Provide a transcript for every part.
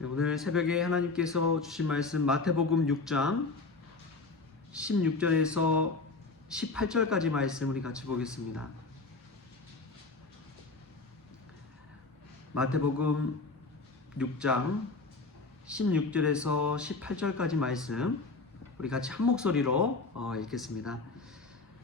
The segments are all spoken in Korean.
네, 오늘 새벽에 하나님께서 주신 말씀 마태복음 6장 16절에서 18절까지 말씀 우리 같이 보겠습니다. 마태복음 6장 16절에서 18절까지 말씀 우리 같이 한 목소리로 읽겠습니다.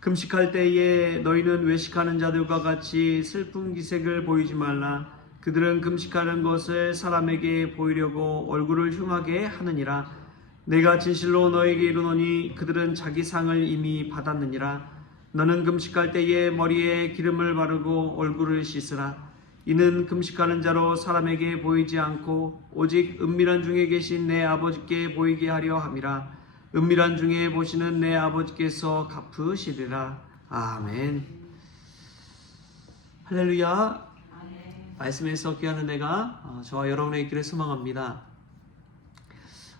금식할 때에 너희는 외식하는 자들과 같이 슬픈 기색을 보이지 말라. 그들은 금식하는 것을 사람에게 보이려고 얼굴을 흉하게 하느니라. 내가 진실로 너에게 이르노니 그들은 자기 상을 이미 받았느니라. 너는 금식할 때에 머리에 기름을 바르고 얼굴을 씻으라. 이는 금식하는 자로 사람에게 보이지 않고 오직 은밀한 중에 계신 내 아버지께 보이게 하려 함이라. 은밀한 중에 보시는 내 아버지께서 갚으시리라. 아멘. 할렐루야. 말씀에서 귀하는 내가 저와 여러분의 있기를 소망합니다.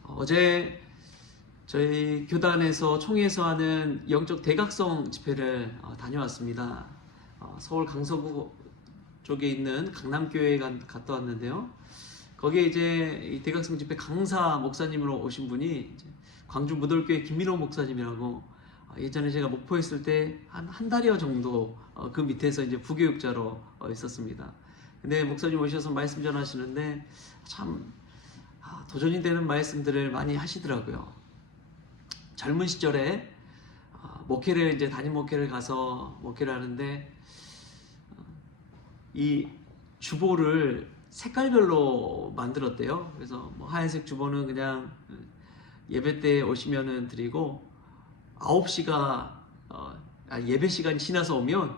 어제 저희 교단에서 총회에서 하는 영적 대각성 집회를 다녀왔습니다. 서울 강서구 쪽에 있는 강남교회에 갔다 왔는데요. 거기에 이제 이 대각성 집회 강사 목사님으로 오신 분이 광주 무돌교회 김민호 목사님이라고 예전에 제가 목포에 있을 때 한 달여 정도 그 밑에서 이제 부교육자로 있었습니다. 근데 목사님 오셔서 말씀 전하시는데 참 도전이 되는 말씀들을 많이 하시더라고요. 젊은 시절에 목회를 이제 담임 목회를 가서 목회를 하는데 이 주보를 색깔별로 만들었대요. 그래서 뭐 하얀색 주보는 그냥 예배 때 오시면은 드리고 9시가 예배 시간이 지나서 오면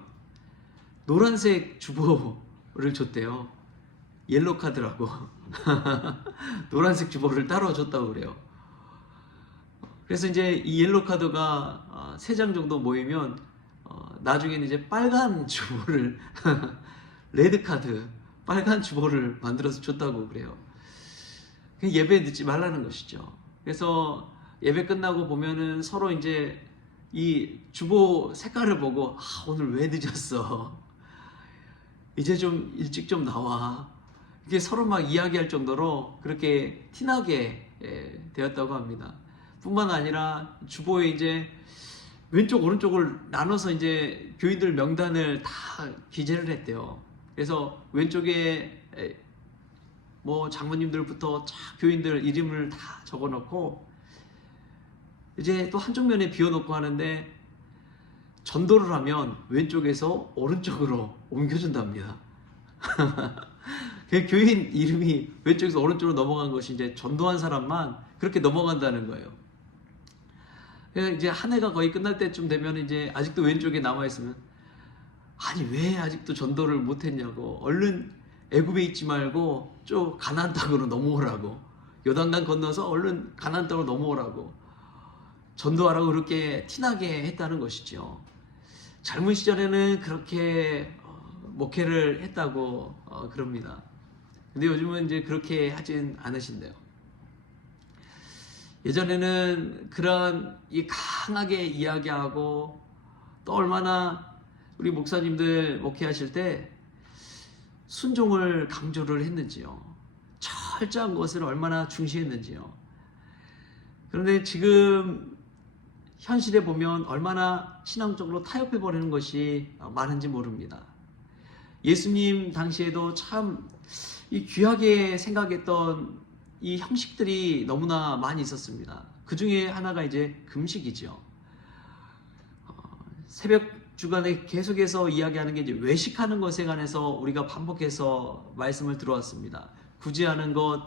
노란색 주보를 줬대요. 옐로 카드라고. 노란색 주보를 따로 줬다고 그래요. 그래서 이제 이 옐로 카드가 3장 정도 모이면 나중에는 이제 빨간 주보를 레드 카드, 빨간 주보를 만들어서 줬다고 그래요. 예배 늦지 말라는 것이죠. 그래서 예배 끝나고 보면은 서로 이제 이 주보 색깔을 보고 오늘 왜 늦었어? 이제 좀 일찍 좀 나와. 이게 서로 막 이야기할 정도로 그렇게 티나게 되었다고 합니다. 뿐만 아니라 주보에 이제 왼쪽 오른쪽을 나눠서 이제 교인들 명단을 다 기재를 했대요. 그래서 왼쪽에 뭐 장모님들부터 교인들 이름을 다 적어놓고 이제 또 한쪽 면에 비워놓고 하는데 전도를 하면 왼쪽에서 오른쪽으로 옮겨준답니다. 교인 이름이 왼쪽에서 오른쪽으로 넘어간 것이 이제 전도한 사람만 그렇게 넘어간다는 거예요. 이제 한 해가 거의 끝날 때쯤 되면 이제 아직도 왼쪽에 남아있으면 아니 왜 아직도 전도를 못했냐고, 얼른 애굽에 있지 말고 쭉 가나안 땅으로 넘어오라고, 요단강 건너서 얼른 가나안 땅으로 넘어오라고 전도하라고 그렇게 티나게 했다는 것이죠. 젊은 시절에는 그렇게 목회를 했다고 그럽니다. 근데 요즘은 이제 그렇게 하진 않으신대요. 예전에는 그런 강하게 이야기하고 또 얼마나 우리 목사님들 목회하실 때 순종을 강조를 했는지요. 철저한 것을 얼마나 중시했는지요. 그런데 지금 현실에 보면 얼마나 신앙적으로 타협해버리는 것이 많은지 모릅니다. 예수님 당시에도 참 이 귀하게 생각했던 이 형식들이 너무나 많이 있었습니다. 그 중에 하나가 이제 금식이죠. 새벽 주간에 계속해서 이야기하는 게 이제 외식하는 것에 관해서 우리가 반복해서 말씀을 들어왔습니다. 구제하는 것,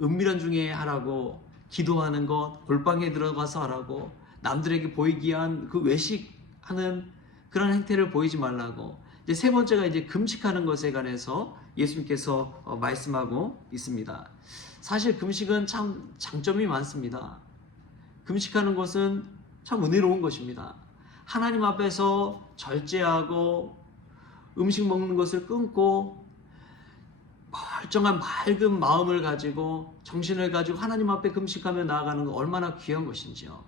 은밀한 중에 하라고, 기도하는 것, 골방에 들어가서 하라고, 남들에게 보이기 위한 그 외식하는 그런 행태를 보이지 말라고. 이제 세 번째가 이제 금식하는 것에 관해서 예수님께서 말씀하고 있습니다. 사실 금식은 참 장점이 많습니다. 금식하는 것은 참 은혜로운 것입니다. 하나님 앞에서 절제하고 음식 먹는 것을 끊고 멀쩡한 맑은 마음을 가지고 정신을 가지고 하나님 앞에 금식하며 나아가는 거 얼마나 귀한 것인지요.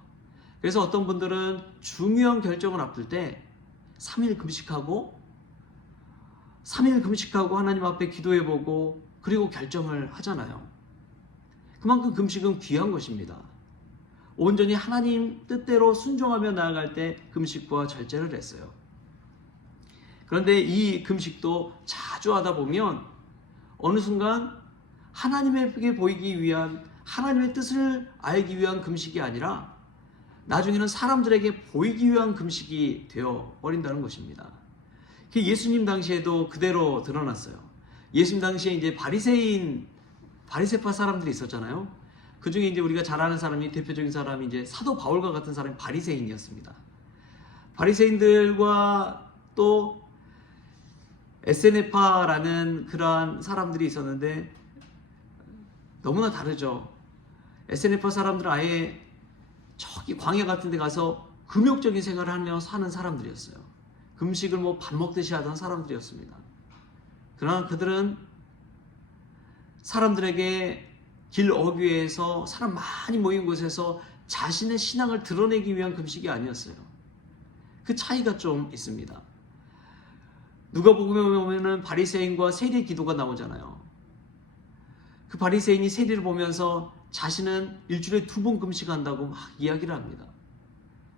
그래서 어떤 분들은 중요한 결정을 앞둘 때 3일 금식하고 하나님 앞에 기도해보고 그리고 결정을 하잖아요. 그만큼 금식은 귀한 것입니다. 온전히 하나님 뜻대로 순종하며 나아갈 때 금식과 절제를 했어요. 그런데 이 금식도 자주 하다 보면 어느 순간 하나님에게 보이기 위한, 하나님의 뜻을 알기 위한 금식이 아니라 나중에는 사람들에게 보이기 위한 금식이 되어 버린다는 것입니다. 예수님 당시에도 그대로 드러났어요. 예수님 당시에 이제 바리새파 사람들이 있었잖아요. 그 중에 이제 우리가 잘 아는 사람이, 대표적인 사람이 이제 사도 바울과 같은 사람이 바리새인이었습니다. 바리새인들과 또 에세네파라는 그러한 사람들이 있었는데 너무나 다르죠. 에세네파 사람들은 아예 저기 광야 같은 데 가서 금욕적인 생활을 하면서 사는 사람들이었어요. 금식을 뭐 밥 먹듯이 하던 사람들이었습니다. 그러나 그들은 사람들에게 길 어귀에서 사람 많이 모인 곳에서 자신의 신앙을 드러내기 위한 금식이 아니었어요. 그 차이가 좀 있습니다. 누가복음에 보면은 바리새인과 세리 기도가 나오잖아요. 그 바리새인이 세리를 보면서 자신은 일주일에 2번 금식한다고 막 이야기를 합니다.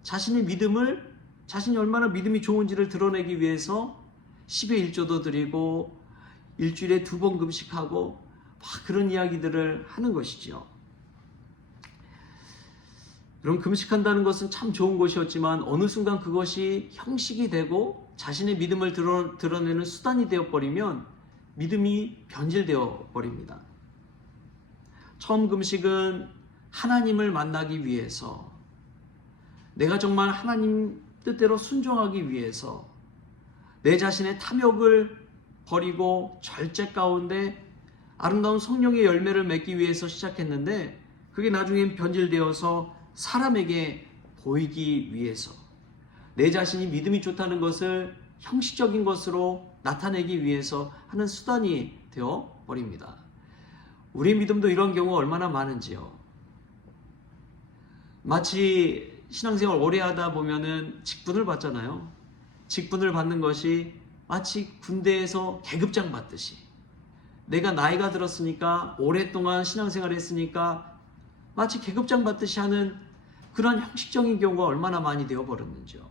자신의 믿음을, 자신이 얼마나 믿음이 좋은지를 드러내기 위해서 10의 1조도 드리고 일주일에 2번 금식하고 막 그런 이야기들을 하는 것이죠. 그럼 금식한다는 것은 참 좋은 것이었지만 어느 순간 그것이 형식이 되고 자신의 믿음을 드러내는 수단이 되어버리면 믿음이 변질되어 버립니다. 처음 금식은 하나님을 만나기 위해서, 내가 정말 하나님 뜻대로 순종하기 위해서 내 자신의 탐욕을 버리고 절제 가운데 아름다운 성령의 열매를 맺기 위해서 시작했는데 그게 나중엔 변질되어서 사람에게 보이기 위해서, 내 자신이 믿음이 좋다는 것을 형식적인 것으로 나타내기 위해서 하는 수단이 되어 버립니다. 우리의 믿음도 이런 경우가 얼마나 많은지요. 마치 신앙생활 오래 하다 보면은 직분을 받잖아요. 직분을 받는 것이 마치 군대에서 계급장 받듯이, 내가 나이가 들었으니까 오랫동안 신앙생활을 했으니까 마치 계급장 받듯이 하는 그런 형식적인 경우가 얼마나 많이 되어버렸는지요.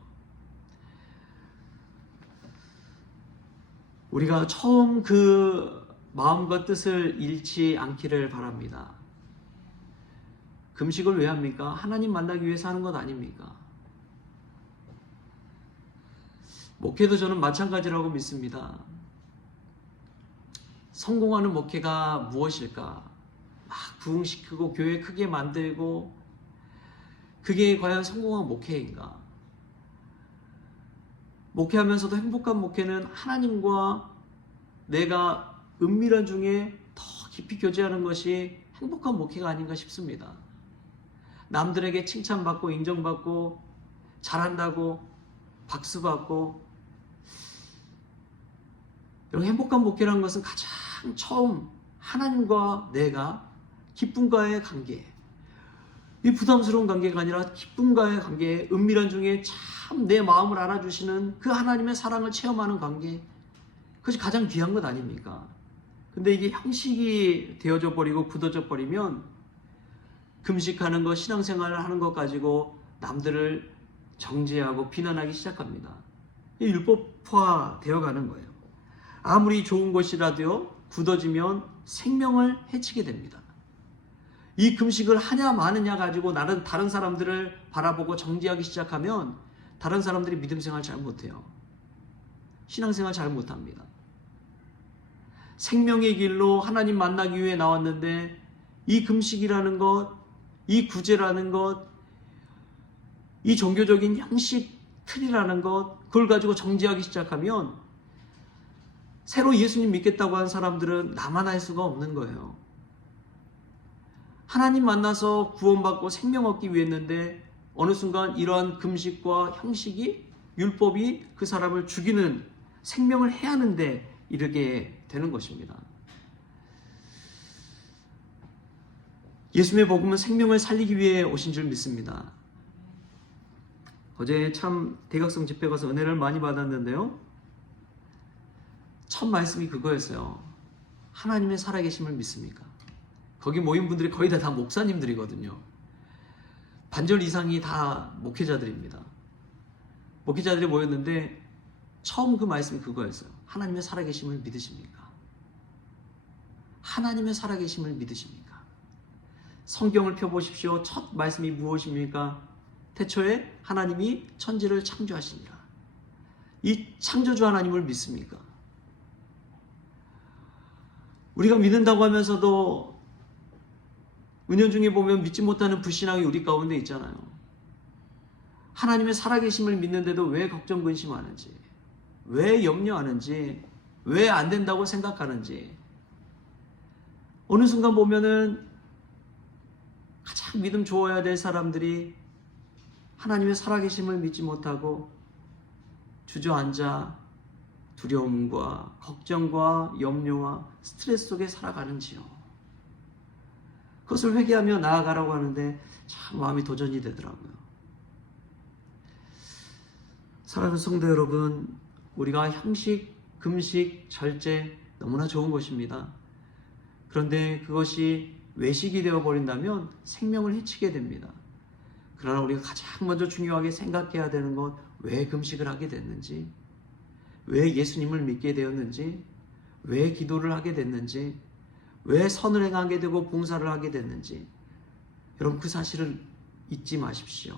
우리가 처음 그 마음과 뜻을 잃지 않기를 바랍니다. 금식을 왜 합니까? 하나님 만나기 위해서 하는 것 아닙니까? 목회도 저는 마찬가지라고 믿습니다. 성공하는 목회가 무엇일까? 막 부흥시키고 교회 크게 만들고, 그게 과연 성공한 목회인가? 목회하면서도 행복한 목회는 하나님과 내가 은밀한 중에 더 깊이 교제하는 것이 행복한 목회가 아닌가 싶습니다. 남들에게 칭찬받고 인정받고 잘한다고 박수받고, 이런 행복한 목회라는 것은 가장 처음 하나님과 내가 기쁨과의 관계, 이 부담스러운 관계가 아니라 기쁨과의 관계, 은밀한 중에 참 내 마음을 알아주시는 그 하나님의 사랑을 체험하는 관계, 그것이 가장 귀한 것 아닙니까? 근데 이게 형식이 되어져 버리고 굳어져 버리면 금식하는 것, 신앙생활을 하는 것 가지고 남들을 정죄하고 비난하기 시작합니다. 율법화 되어가는 거예요. 아무리 좋은 것이라도요, 굳어지면 생명을 해치게 됩니다. 이 금식을 하냐 마느냐 가지고 다른 사람들을 바라보고 정죄하기 시작하면 다른 사람들이 믿음생활 잘 못해요. 신앙생활 잘 못합니다. 생명의 길로 하나님 만나기 위해 나왔는데 이 금식이라는 것, 이 구제라는 것, 이 종교적인 형식 틀이라는 것, 그걸 가지고 정죄하기 시작하면 새로 예수님 믿겠다고 한 사람들은 나만 할 수가 없는 거예요. 하나님 만나서 구원받고 생명 얻기 위했는데 어느 순간 이러한 금식과 형식이, 율법이 그 사람을 죽이는, 생명을 해하는 데 이르게 되는 것입니다. 예수님의 복음은 생명을 살리기 위해 오신 줄 믿습니다. 어제 참 대각성 집회 가서 은혜를 많이 받았는데요, 첫 말씀이 그거였어요. 하나님의 살아계심을 믿습니까? 거기 모인 분들이 거의 다 목사님들이거든요. 반절 이상이 다 목회자들입니다. 목회자들이 모였는데 처음 그 말씀이 그거였어요. 하나님의 살아계심을 믿으십니까? 하나님의 살아계심을 믿으십니까? 성경을 펴보십시오. 첫 말씀이 무엇입니까? 태초에 하나님이 천지를 창조하시니라. 이 창조주 하나님을 믿습니까? 우리가 믿는다고 하면서도 은연중에 보면 믿지 못하는 불신앙이 우리 가운데 있잖아요. 하나님의 살아계심을 믿는데도 왜 걱정 근심하는지, 왜 염려하는지, 왜 안 된다고 생각하는지, 어느 순간 보면은 가장 믿음 좋아야 될 사람들이 하나님의 살아계심을 믿지 못하고 주저앉아 두려움과 걱정과 염려와 스트레스 속에 살아가는지요. 그것을 회개하며 나아가라고 하는데 참 마음이 도전이 되더라고요. 사랑하는 성도 여러분, 우리가 형식, 금식, 절제 너무나 좋은 것입니다. 그런데 그것이 외식이 되어버린다면 생명을 해치게 됩니다. 그러나 우리가 가장 먼저 중요하게 생각해야 되는 건 왜 금식을 하게 됐는지, 왜 예수님을 믿게 되었는지, 왜 기도를 하게 됐는지, 왜 선을 행하게 되고 봉사를 하게 됐는지, 여러분 그 사실을 잊지 마십시오.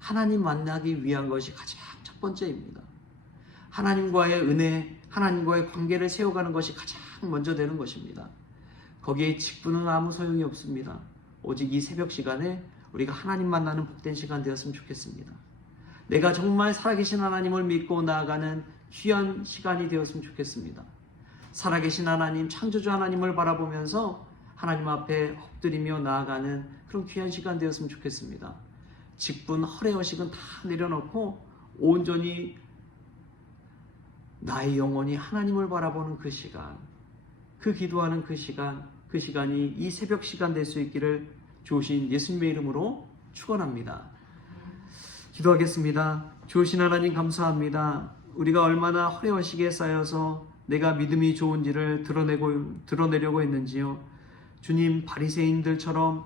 하나님 만나기 위한 것이 가장 첫 번째입니다. 하나님과의 은혜, 하나님과의 관계를 세워가는 것이 가장 먼저 되는 것입니다. 거기에 직분은 아무 소용이 없습니다. 오직 이 새벽 시간에 우리가 하나님 만나는 복된 시간 되었으면 좋겠습니다. 내가 정말 살아계신 하나님을 믿고 나아가는 귀한 시간이 되었으면 좋겠습니다. 살아계신 하나님, 창조주 하나님을 바라보면서 하나님 앞에 엎드리며 나아가는 그런 귀한 시간 되었으면 좋겠습니다. 직분, 허례허식은 다 내려놓고 온전히 나의 영혼이 하나님을 바라보는 그 시간, 그 기도하는 그 시간이 이 새벽 시간 될 수 있기를 주신 예수님의 이름으로 축원합니다. 기도하겠습니다. 주신 하나님 감사합니다. 우리가 얼마나 허례허식에 쌓여서 내가 믿음이 좋은지를 드러내려고 했는지요. 주님, 바리새인들처럼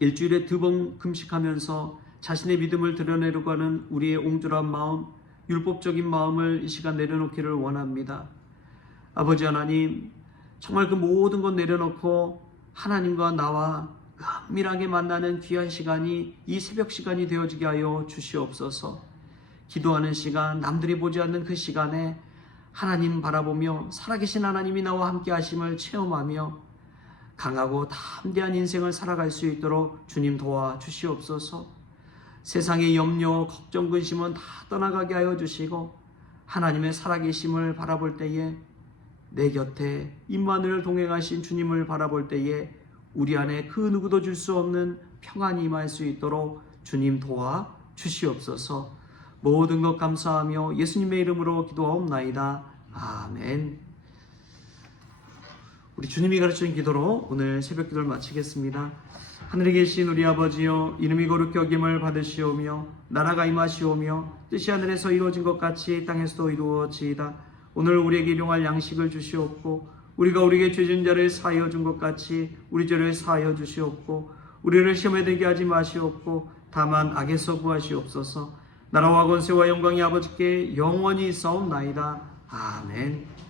일주일에 2번 금식하면서 자신의 믿음을 드러내려고 하는 우리의 옹졸한 마음, 율법적인 마음을 이 시간 내려놓기를 원합니다. 아버지 하나님, 정말 그 모든 것 내려놓고 하나님과 나와 은밀하게 만나는 귀한 시간이 이 새벽 시간이 되어지게 하여 주시옵소서. 기도하는 시간, 남들이 보지 않는 그 시간에 하나님 바라보며 살아계신 하나님이 나와 함께 하심을 체험하며 강하고 담대한 인생을 살아갈 수 있도록 주님 도와주시옵소서. 세상의 염려, 걱정, 근심은 다 떠나가게 하여 주시고 하나님의 살아계심을 바라볼 때에 내 곁에 임마누엘 동행하신 주님을 바라볼 때에 우리 안에 그 누구도 줄 수 없는 평안이 임할 수 있도록 주님 도와주시옵소서. 모든 것 감사하며 예수님의 이름으로 기도하옵나이다. 아멘. 우리 주님이 가르치신 기도로 오늘 새벽 기도를 마치겠습니다. 하늘에 계신 우리 아버지여, 이름이 거룩히 여김을 받으시오며 나라가 임하시오며 뜻이 하늘에서 이루어진 것 같이 땅에서도 이루어지이다. 오늘 우리에게 일용할 양식을 주시옵고 우리가 우리에게 죄진 자를 사하여 준 것 같이 우리 죄를 사하여 주시옵고 우리를 시험에 들게 하지 마시옵고 다만 악에서 구하시옵소서. 나라와 권세와 영광이 아버지께 영원히 있사옵나이다. 아멘.